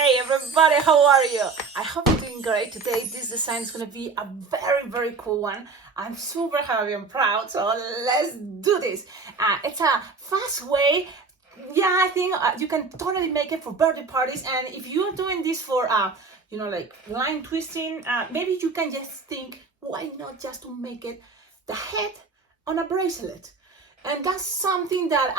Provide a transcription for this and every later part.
Hey everybody, how are you? I hope you're doing great today. This design is going to be a very cool one. I'm super happy and proud, so let's do this. It's a fast way. Yeah, I think you can totally make it for birthday parties, and if you're doing this for like line twisting, maybe you can just think, why not just to make it the head on a bracelet? And that's something that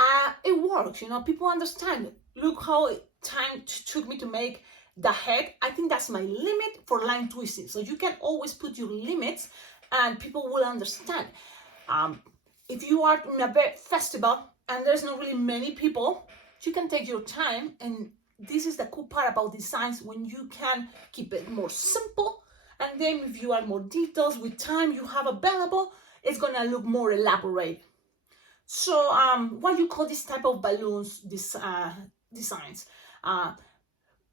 it works. People understand. Look how time took me to make the head. I think that's my limit for line twisting. So you can always put your limits and people will understand. If you are in a festival and there's not really many people, you can take your time. And this is the cool part about designs, when you can keep it more simple. And then if you add more details with time you have available, it's gonna look more elaborate. So what you call this type of balloons, designs?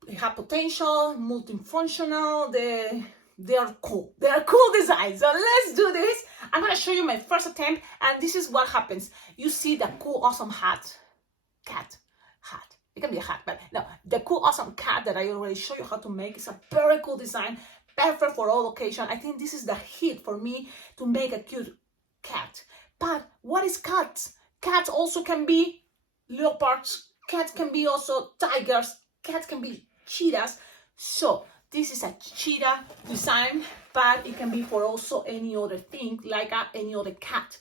They have potential, multifunctional, they are cool. They are cool designs. So let's do this. I'm gonna show you my first attempt, and this is what happens. You see the cool, awesome hat. It can be a hat, but no, the cool, awesome cat that I already showed you how to make. It's a very cool design, perfect for all occasions. I think this is the hit for me to make a cute cat. But what is cats? Cats also can be leopards. Cats can be also tigers. Cats can be cheetahs. So this is a cheetah design, but it can be for also any other thing, like any other cat.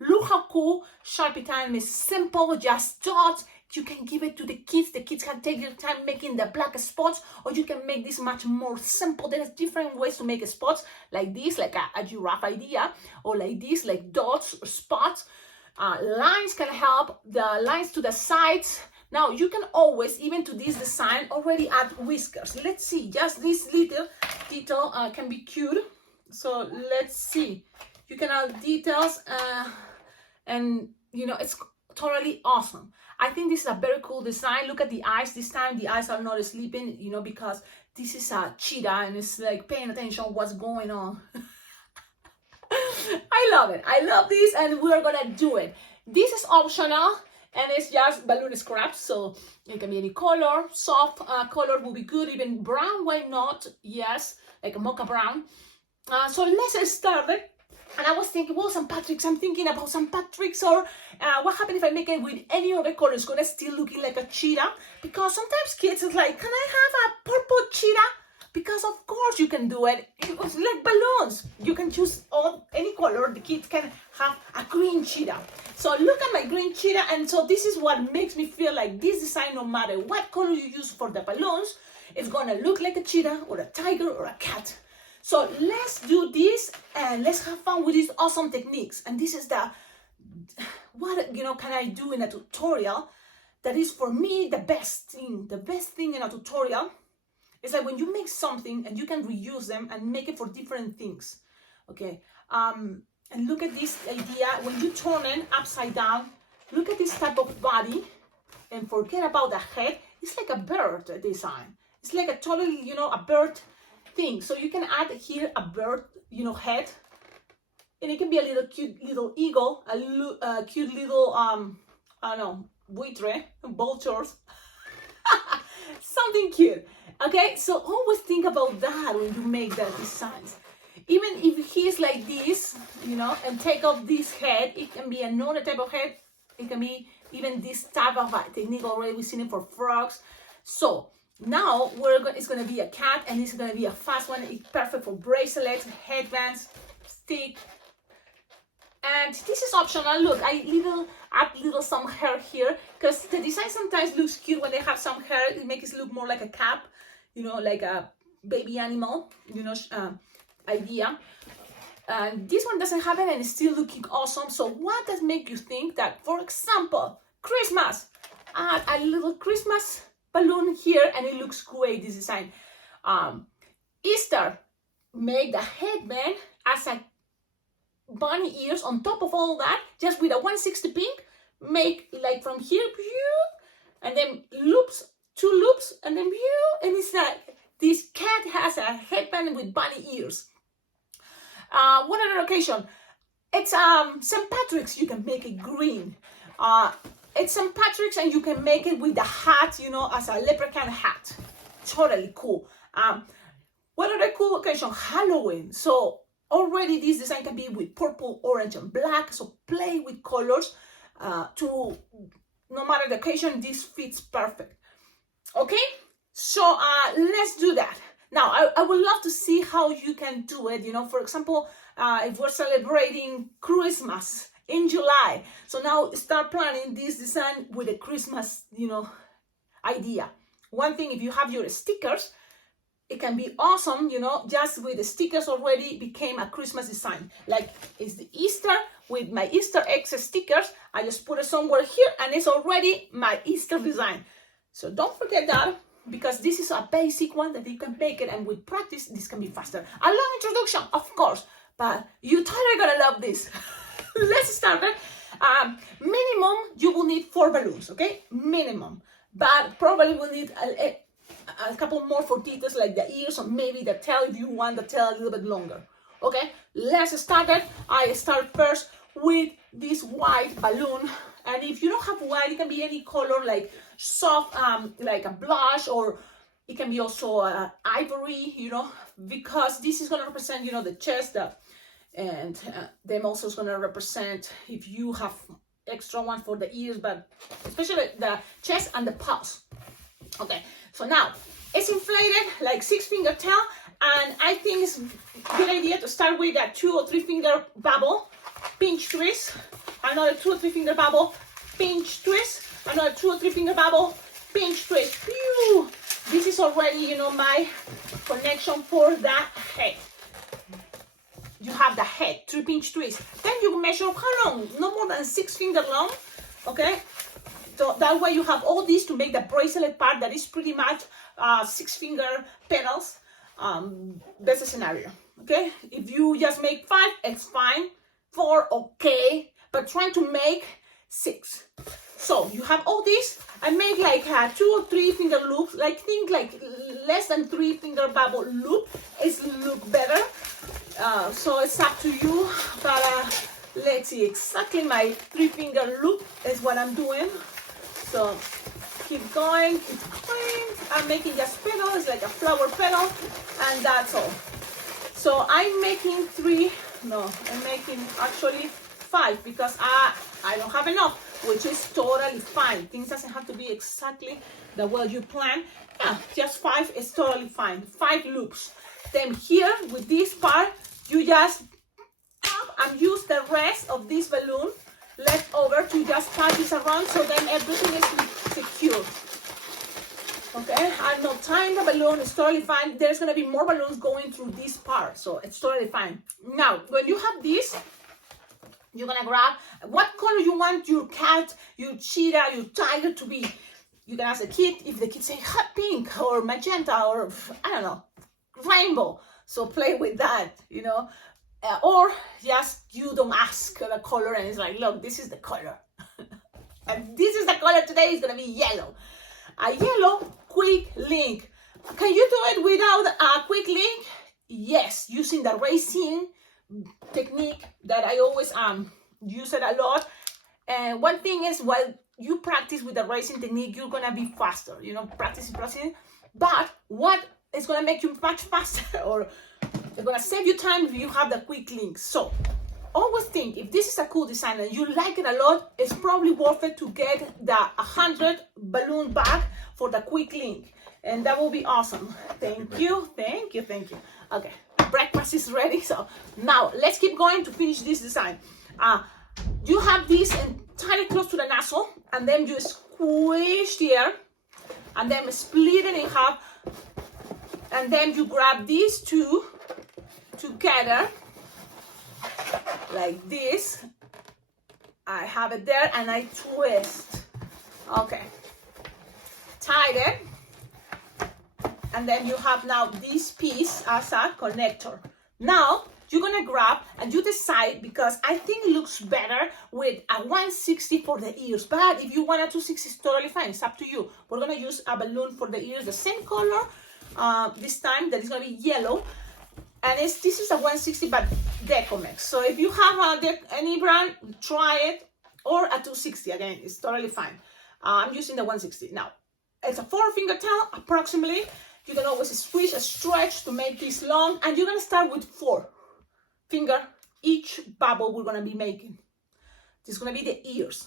Look how cool. Sharpie time is simple, just dots. You can give it to the kids. The kids can take their time making the black spots, or you can make this much more simple. There's different ways to make spots, like this, like a giraffe idea, or like this, like dots or spots. Lines can help, the lines to the sides. Now you can always, even to this design, already add whiskers. Let's see, just this little detail can be cute. So let's see, you can add details and it's totally awesome. I think this is a very cool design. Look at the eyes. This time the eyes are not sleeping, because this is a cheetah and it's like paying attention what's going on. I love it. I love this, and we're gonna do it. This is optional and it's just balloon scraps, so it can be any color. Soft color will be good, even brown, why not? Yes, like a mocha brown. So let's get started. And I was thinking, well, St. Patrick's, I'm thinking about St. Patrick's, or what happens if I make it with any other color? It's gonna still looking like a cheetah, because sometimes kids is like, can I have a purple cheetah? Because of course you can do it. It's like balloons. You can choose any color. The kids can have a green cheetah. So look at my green cheetah, and so this is what makes me feel like this design, no matter what color you use for the balloons, it's gonna look like a cheetah or a tiger or a cat. So let's do this and let's have fun with these awesome techniques. And this is what can I do in a tutorial that is for me the best thing in a tutorial. It's like when you make something and you can reuse them and make it for different things. Okay, and look at this idea. When you turn it upside down, look at this type of body and forget about the head. It's like a bird design. It's like a totally, a bird thing. So you can add here a bird, head, and it can be a little cute little eagle, a cute little, I don't know, buitre, vultures, something cute. Okay, so always think about that when you make the designs. Even if he's like this, and take off this head, it can be another type of head. It can be even this type of technique already. We've seen it for frogs. So now it's going to be a cat, and it's going to be a fast one. It's perfect for bracelets, headbands, stick. And this is optional. Look, I add some hair here, because the design sometimes looks cute when they have some hair. It makes it look more like a cap, like a baby animal, idea. And this one doesn't have it, and it's still looking awesome. So what does make you think that, for example, Christmas, add a little Christmas balloon here and it looks great, this design. Easter, make the headband as a bunny ears on top of all that, just with a 1/60 pink. Make like from here, and then loops, 2 loops, and then and it's like this cat has a headband with bunny ears. What other occasion? It's St. Patrick's. You can make it green. It's St. Patrick's, and you can make it with the hat, as a leprechaun hat. totally cool. What other cool occasion? Halloween. So already this design can be with purple, orange, and black. So play with colors to, no matter the occasion, this fits perfect. Okay, so let's do that. Now, I would love to see how you can do it. You know, for example, if we're celebrating Christmas in July, so now start planning this design with a Christmas, you know, idea. One thing, if you have your stickers, it can be awesome, you know, just with the stickers already became a Christmas design. Like, it's the Easter with my Easter eggs stickers. I just put it somewhere here and it's already my Easter design. So don't forget that, because this is a basic one that you can make it, and with practice, this can be faster. A long introduction, of course, but you're totally gonna love this. Let's start it. Minimum, you will need 4 balloons, okay? Minimum. But probably will need a couple more for details like the ears or maybe the tail if you want the tail a little bit longer. Okay, let's start it. I start first with this white balloon, and if you don't have white, it can be any color, like soft, like a blush, or it can be also ivory, you know, because this is going to represent, you know, the chest, and them also is going to represent, if you have extra one for the ears, but especially the chest and the paws. Okay, so now it's inflated like 6-finger tail, and I think it's a good idea to start with a 2 or 3 finger bubble, pinch twist, another 2 or 3 finger bubble, pinch twist, another 2 or 3 finger bubble, pinch twist. Phew! This is already, you know, my connection for the head. You have the head, 3 pinch twists. Then you measure how long, no more than 6 finger long, okay? So that way you have all these to make the bracelet part that is pretty much 6-finger pedals. That's a scenario, okay? If you just make 5, it's fine. 4, okay, but trying to make 6. So you have all these. I make like 2 or 3 finger loops, like think like less than 3 finger bubble loop. It's look better. So it's up to you, but let's see, exactly my 3-finger loop is what I'm doing. So keep going, keep going. I'm making just petals, like a flower petal, and that's all. So I'm making 3, no, I'm making actually 5, because I don't have enough, which is totally fine. Things doesn't have to be exactly the way you plan. Yeah, just 5 is totally fine. 5 loops. Then here with this part, you just up and use the rest of this balloon left over to just pass this around, so then everything is secure. Okay, I'm not tying the balloon, it's totally fine. There's gonna be more balloons going through this part, so it's totally fine. Now, when you have this, you're gonna grab what color you want your cat, your cheetah, your tiger to be. You can ask the kid, if the kid say hot pink or magenta or I don't know, rainbow. So play with that, you know. Or just you don't ask the color and it's like, look, this is the color. And this is the color today, is gonna be yellow. A yellow quick link. Can you do it without a quick link? Yes, using the racing technique that I always use it a lot. And one thing is, while you practice with the racing technique, you're gonna be faster, you know, practicing. But what is gonna make you much faster, or it's gonna save you time if you have the quick links. So always think, if this is a cool design and you like it a lot, it's probably worth it to get the 100 balloon bag for the quick link, and that will be awesome. Thank you. Okay, breakfast is ready, so now let's keep going to finish this design. You have this entirely close to the nozzle, and then you squish the air and then split it in half, and then you grab these two together like this. I have it there and I twist. Okay, tied it, and then you have now this piece as a connector. Now you're gonna grab and you decide, because I think it looks better with a 160 for the ears, but if you want a 260, it's totally fine, it's up to you. We're gonna use a balloon for the ears, the same color this time, that is gonna be yellow. And this is a 160 but Decomex. So if you have any brand, try it, or a 260, again, it's totally fine. I'm using the 160. Now, it's a 4-finger tail, approximately. You can always squish, stretch to make this long. And you're gonna start with 4 finger each bubble we're gonna be making. This is gonna be the ears.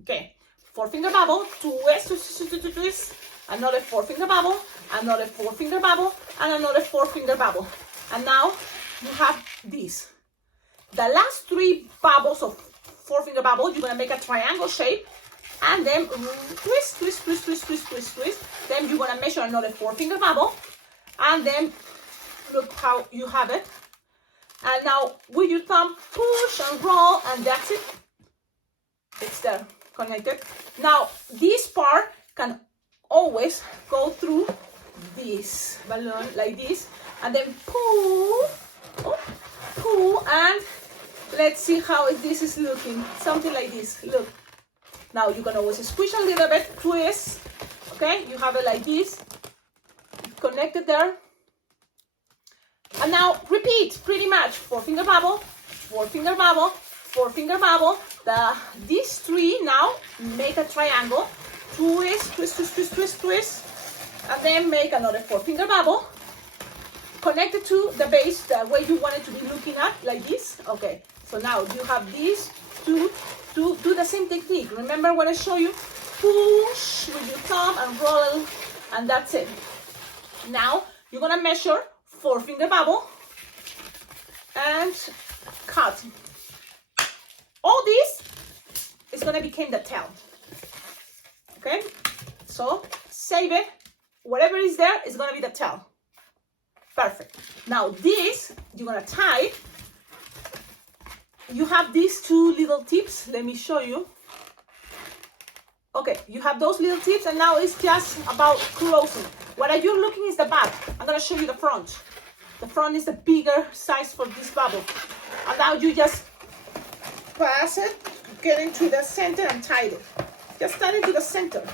Okay, 4 finger bubble, twist, another 4 finger bubble, another 4 finger bubble, and another 4 finger bubble. And now you have this. The last 3 bubbles of 4 finger bubble, you're gonna make a triangle shape, and then twist. Then you're gonna measure another 4 finger bubble, and then look how you have it. And now with your thumb, push and roll, and that's it. It's there, connected. Now this part can always go through this balloon like this, and then pull, and let's see how this is looking. Something like this. Look. Now you can always squish a little bit, twist. Okay, you have it like this, connected there. And now repeat pretty much 4 finger bubble, 4 finger bubble, 4 finger bubble. These 3 now make a triangle, twist, and then make another 4 finger bubble, connected to the base the way you want it to be looking at, like this. Okay, so now you have these 2 to do the same technique. Remember what I show you? Push with your thumb and roll, and that's it. Now you're gonna measure 4 finger bubble and cut. All this is gonna become the tail. Okay, so save it. Whatever is there is gonna be the tail. Perfect. Now this you're gonna tie. You have these 2 little tips. Let me show you. Okay, you have those little tips, and now it's just about closing. What you're looking is the back. I'm gonna show you the front. The front is the bigger size for this bubble. And now you just pass it, get into the center and tie it. Just tie it to the center.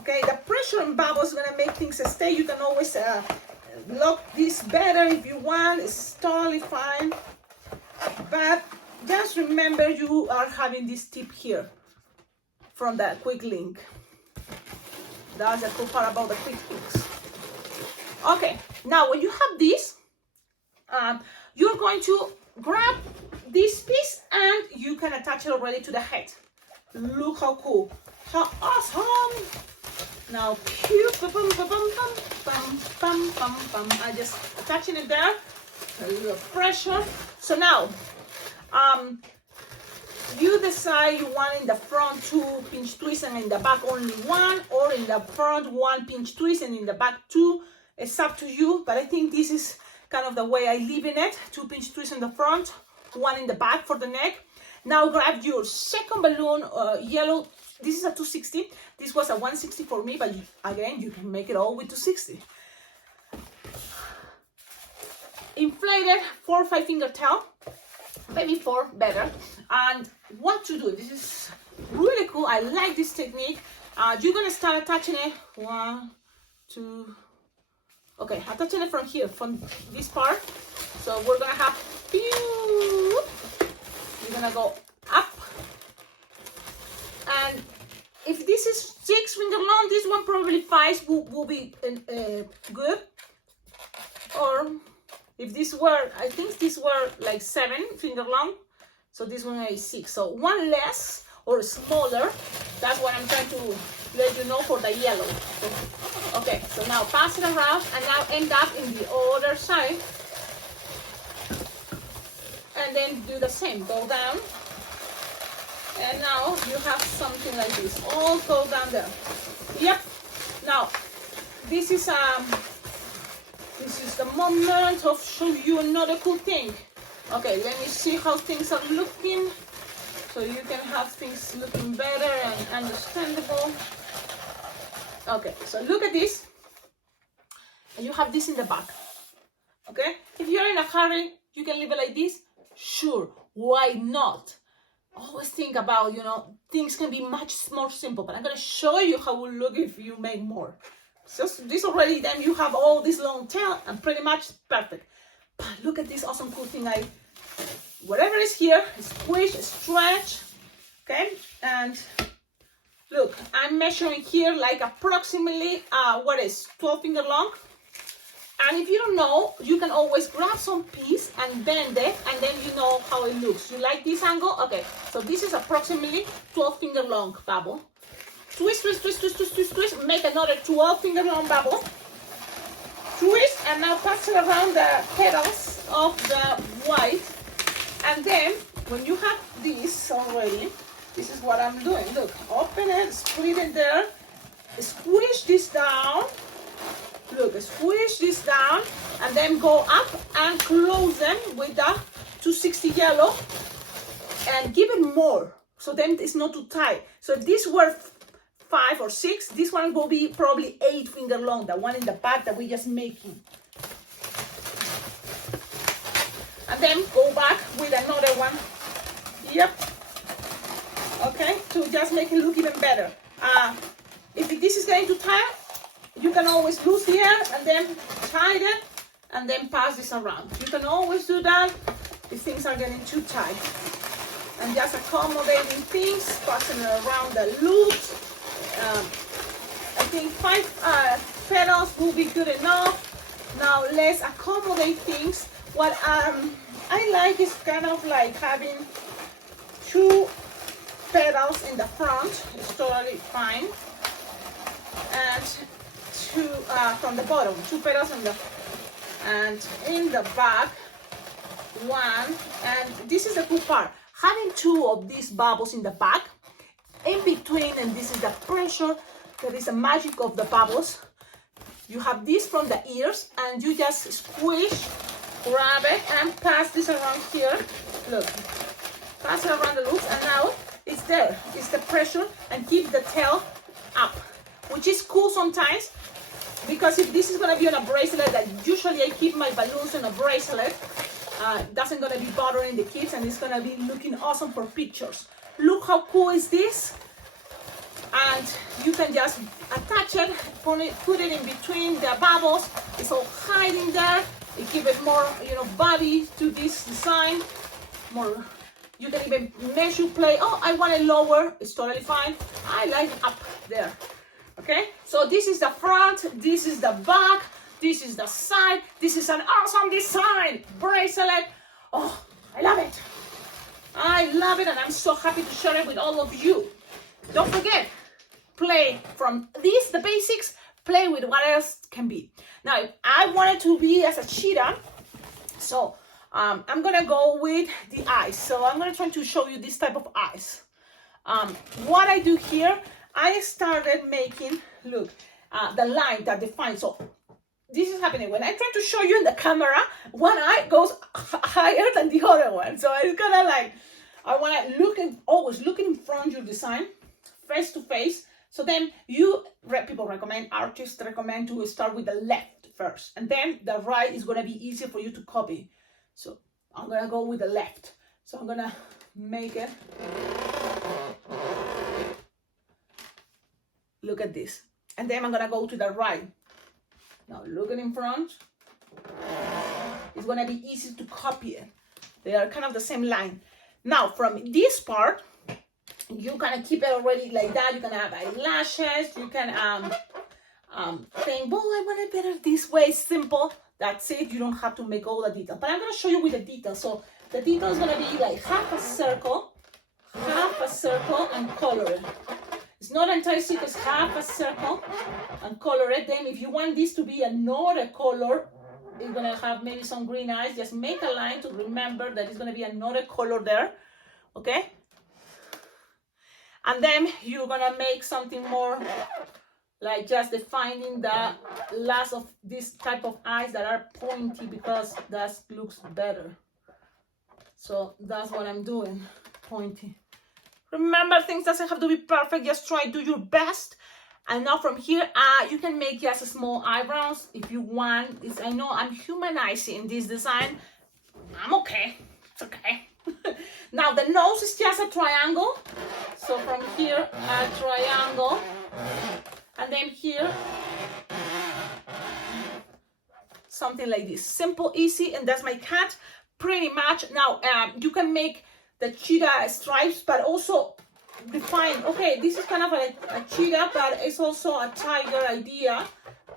Okay, the pressure on bubble is gonna make things stay. You can always lock this better if you want. It's totally fine. But just remember you are having this tip here from the quick link. That's the cool part about the quick links. Okay, now when you have this, you're going to grab this piece and you can attach it already to the head. Look how cool, how awesome. Now, I just attaching it there, a little pressure. So now, you decide you want in the front 2 pinch twists and in the back only 1, or in the front 1 pinch twist and in the back 2. It's up to you, but I think this is kind of the way I live in it. 2 pinch twists in the front, 1 in the back for the neck. Now grab your second balloon, yellow. This is a 260. This was a 160 for me, but again, you can make it all with 260. Inflated 4 or 5 finger tail, maybe 4 better. And what to do? This is really cool. I like this technique. You're gonna start attaching it. 1, 2. Okay, attaching it from here, from this part. So we're gonna have. You're gonna go up. And if this is 6 finger long, this one probably 5 will be good. Or if this were, I think these were like 7 finger long. So this one is 6. So 1 less or smaller. That's what I'm trying to let you know for the yellow. So, okay, so now pass it around and now end up in the other side. And then do the same. Go down. And now you have something like this. All go down there. Yep. Now, this is the moment of show you another cool thing. Okay, let me see how things are looking, so you can have things looking better and understandable. Okay, so look at this, and you have this in the back. Okay, if you're in a hurry, you can leave it like this. Sure, why not? Always think about, things can be much more simple, but I'm gonna show you how it will look if you make more. So this already, then you have all this long tail and pretty much perfect. But look at this awesome cool thing. Whatever is here, squish, stretch, okay? And Look, I'm measuring here like approximately, 12 finger long. And if you don't know, you can always grab some piece and bend it, and then you know how it looks. You like this angle? Okay, so this is approximately 12 finger long bubble. Twist, twist, twist, twist, twist, twist, twist. Make another 12 finger long bubble. Twist, and now pass it around the petals of the white. And then, when you have this already, this is what I'm doing. Look, open it, split it there, squish this down. Look, squish this down, and then go up and close them with the 260 yellow, and give it more, so then it's not too tight. So if these were 5 or 6, this one will be probably 8 finger long, the one in the back that we just making. And then go back with another one. Yep. Okay, to just make it look even better. If this is getting too tight, you can always lose here and then tie it and then pass this around. You can always do that if things are getting too tight. And just accommodating things, passing it around the loops. I think 5 petals will be good enough. Now let's accommodate things. What I like is kind of like having 2 petals in the front. It's totally fine. And 2 from the bottom, 2 petals and in the back 1. And this is the good part, having 2 of these bubbles in the back, in between, and this is the pressure, that is the magic of the bubbles. You have this from the ears, and you just squish, grab it, and pass this around here. Look, pass it around the loops, and now it's there. It's the pressure, and keep the tail up, which is cool sometimes, because if this is gonna be on a bracelet, that usually I keep my balloons on a bracelet, doesn't gonna be bothering the kids, and it's gonna be looking awesome for pictures. Look how cool is this? And you can just attach it, put it in between the bubbles. It's all hiding there. It gives it more, body to this design. More. You can even measure play. Oh, I want it lower. It's totally fine. I like up there. Okay. So this is the front. This is the back. This is the side. This is an awesome design bracelet. Oh, I love it. I love it, and I'm so happy to share it with all of you. Don't forget, play from this, the basics, play with what else can be. Now, I wanted to be as a cheetah, so I'm gonna go with the eyes. So I'm gonna try to show you this type of eyes. What I do here, I started making, look, the line that defines. So this is happening. When I try to show you in the camera, one eye goes higher than the other one. So it's kind of like, I want to always look in front of your design, face to face. So then artists recommend to start with the left first. And then the right is going to be easier for you to copy. So I'm going to go with the left. So I'm going to make it. Look at this. And then I'm going to go to the right. Now looking in front, it's gonna be easy to copy it. They are kind of the same line. Now from this part, you can keep it already like that. You can have eyelashes. You can think, well, I want it better this way. Simple. That's it. You don't have to make all the detail. But I'm gonna show you with the detail. So the detail is gonna be like half a circle, and color it. It's not entirely circle, it's half a circle and color it. Then if you want this to be another color, you're gonna have maybe some green eyes, just make a line to remember that it's gonna be another color there, okay? And then you're gonna make something more like just defining the last of this type of eyes that are pointy, because that looks better. So that's what I'm doing, pointy. Remember, things doesn't have to be perfect. Just try, do your best. And now from here, you can make just a small eyebrows if you want. I know I'm humanizing this design. I'm okay. It's okay. Now the nose is just a triangle. So from here, a triangle. And then here, something like this. Simple, easy, and that's my cat. Pretty much. Now you can make the cheetah stripes, but also define, okay, this is kind of like a cheetah, but it's also a tiger idea.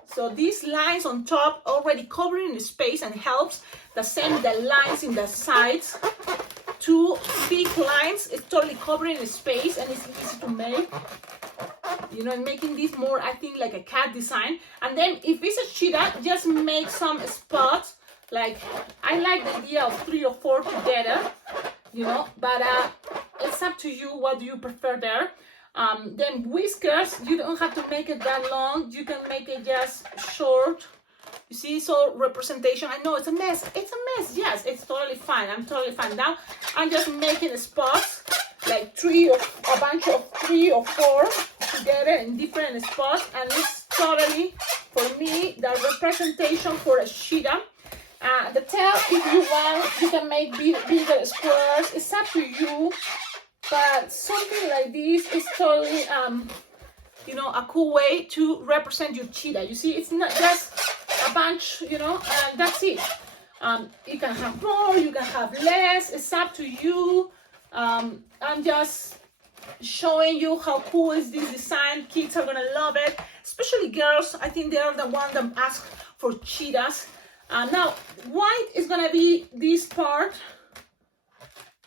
So these lines on top already covering the space and helps the same the lines in the sides. Two thick lines, it's totally covering the space and it's easy to make. You know, making this more, I think, like a cat design. And then if it's a cheetah, just make some spots. Like, I like the idea of 3 or 4 together, you know, but it's up to you. What do you prefer there? Then whiskers, you don't have to make it that long. You can make it just short. You see, so representation. I know it's a mess. It's a mess. Yes, it's totally fine. I'm totally fine. Now I'm just making spots, like a bunch of 3 or 4 together in different spots, and it's totally, for me, the representation for a cheetah. The tail, if you want, you can make bigger squares. It's up to you. But something like this is totally, you know, a cool way to represent your cheetah. You see, it's not just a bunch, you know, that's it. You can have more, you can have less. It's up to you. I'm just showing you how cool is this design. Kids are gonna love it, especially girls. I think they are the ones that ask for cheetahs. Now, white is gonna be this part.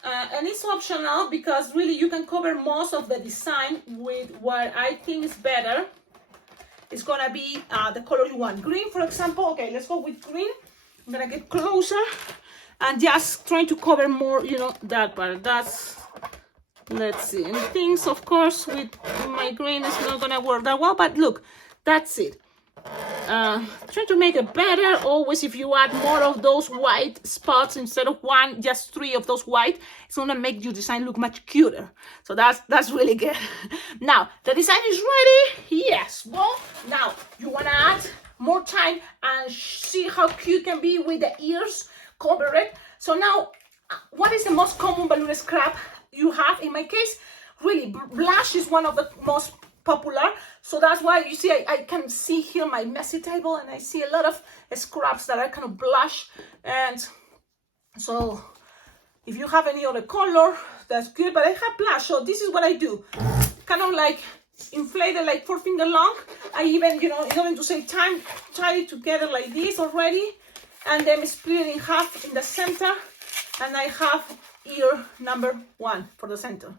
And it's optional because really you can cover most of the design with what I think is better. It's gonna be the color you want. Green, for example. Okay, let's go with green. I'm gonna get closer and just trying to cover more, you know, that part. That's, let's see. And things, of course, with my green is not gonna work that well, but look, that's it. Try to make it better. Always, if you add more of those white spots instead of 1, just 3 of those white, it's gonna make your design look much cuter. So that's really good. Now the design is ready. Yes. Well, now you wanna add more time and see how cute it can be with the ears. Cover it. So now, what is the most common balloon scrap you have? In my case, really, blush is one of the most popular, so that's why you see I can see here my messy table and I see a lot of scraps that are kind of blush. And so if you have any other color, that's good, but I have blush, so this is what I do, kind of like inflate it like 4 finger long. I even, you know, in order to save time, tie it together like this already, and then split it in half in the center, and I have ear number 1 for the center.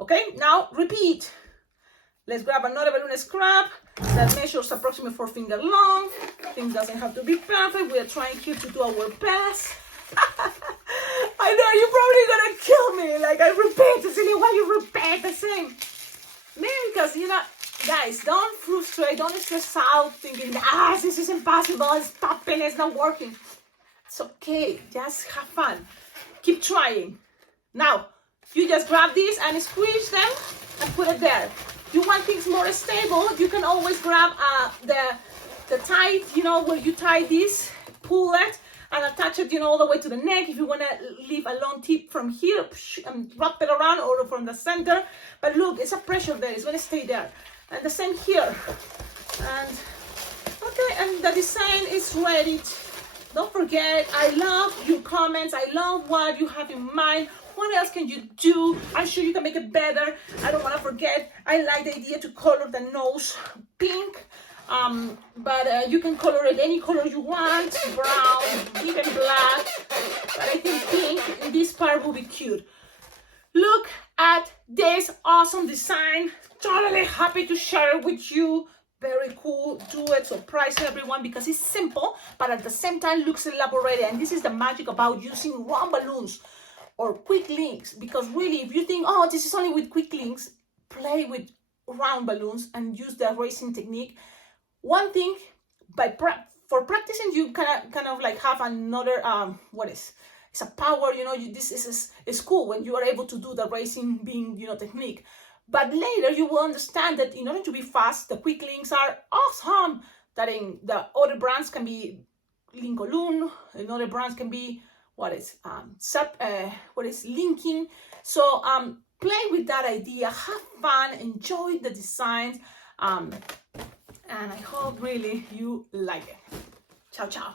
Okay, now repeat. Let's grab another balloon scrap that measures approximately 4 finger long. Things doesn't have to be perfect. We are trying here to do our best. I know you're probably gonna kill me. Like I repeat, Cecilia, why you repeat the same? Man, because you know, guys, don't frustrate, don't stress out thinking, this is impossible, it's stopping, it's not working. It's okay, just have fun. Keep trying. Now, you just grab these and squeeze them and put it there. You want things more stable, you can always grab the tie, you know, where you tie this, pull it, and attach it, you know, all the way to the neck. If you want to leave a long tip from here and wrap it around, or from the center. But look, it's a pressure there, it's going to stay there. And the same here. And okay, and the design is ready. Don't forget, I love your comments, I love what you have in mind. What else can you do? I'm sure you can make it better. I don't want to forget, I like the idea to color the nose pink. But you can color it any color you want, brown, even black. But I think pink in this part will be cute. Look at this awesome design. Totally happy to share it with you. Very cool. Do it, surprise everyone, because it's simple, but at the same time looks elaborated. And this is the magic about using round balloons or quick links, because really, if you think, oh, this is only with quick links, play with round balloons and use the racing technique. One thing, for practicing, you kind of like have another it's a power, you know. This is cool when you are able to do the racing being, you know, technique. But later you will understand that in order to be fast, the quick links are awesome. That in the other brands can be Lincoln, and other brands can be linking. So play with that idea, have fun, enjoy the designs, and I hope really you like it. Ciao, ciao.